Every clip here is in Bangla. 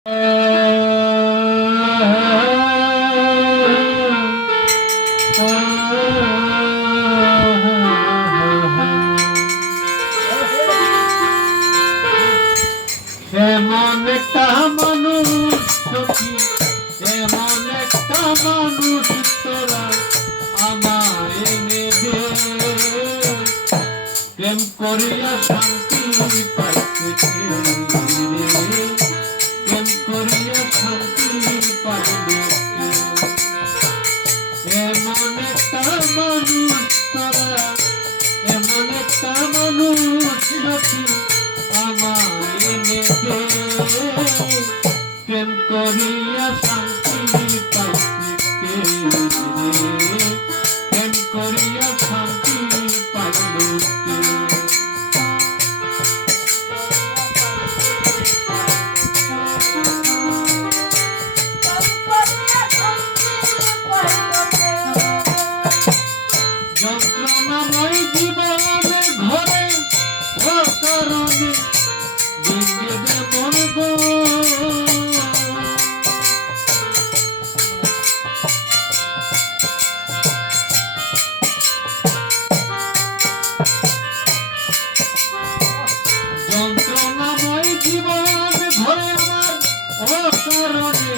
এমন একটা মানুষ সখী, এমন একটা মানুষ তোরা আমায় এনে দে, প্রেম করিয়া শান্তি পাইতে, প্রেম করিয়া শান্তি পাইতে। এমন একটা মানুষ তোরা, এমন একটা মানুষ সখী আমায় এনে দে, প্রেম করিয়া শান্তি পাইতে, প্রেম করিয়া শান্তি পাইতে। যন্ত্রণাময় জীবনে ঘরে অকারণে ভেঙে দে মন গো, যন্ত্রণাময় জীবন ঘরে আমার অকারণে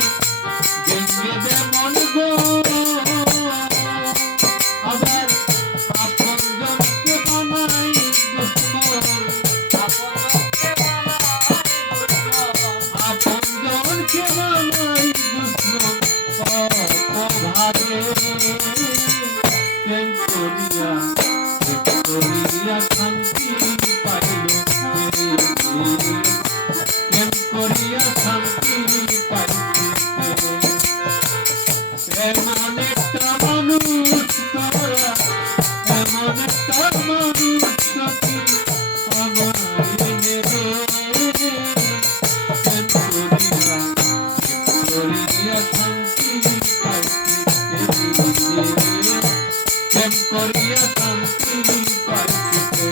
ভেঙে দে মন গো। আবার আপনজনকে বানাই দুশ্মন, আপনজনকে বানাই দুশ্মন অভাবে, প্রেম করিয়া শান্তি পাইল, প্রেম করিয়া শান্তি পাইতে। এমন একটা মানুষ তোরা, এমন একটা মানুষ সখী আমায় এনে দে, প্রেম করিয়া শান্তি পাইতে, প্রেম করিয়া শান্তি পাইতে।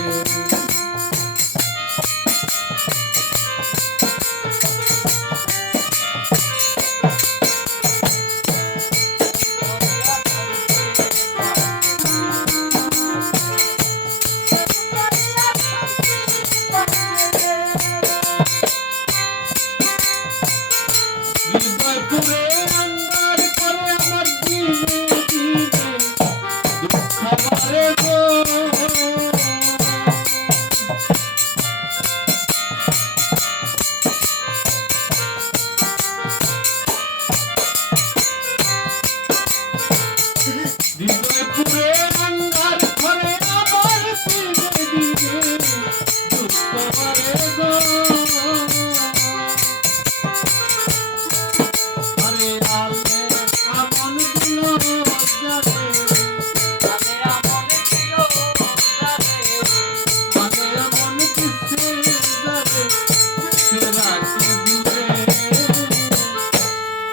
হৃদয় পুরে আন্ধার করে আমার দিনে দিনে দুঃখ বাড়ে গো, হৃদয় পুরে আন্ধার করে আমার দিনে দিনে দুঃখ বাড়ে গো।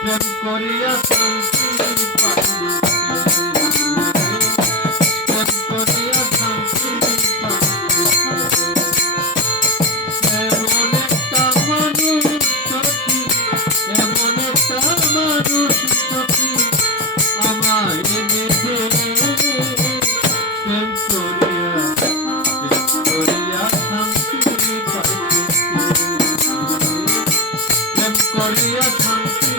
প্রেম করিয়া শান্তি পাইতে, প্রেম করিয়া শান্তি পাইতে। এমন একটা মানুষ সখী, এমন একটা মানুষ সখী আমায় এনে দে, প্রেম করিয়া শান্তি পাইতে, প্রেম করিয়া শান্তি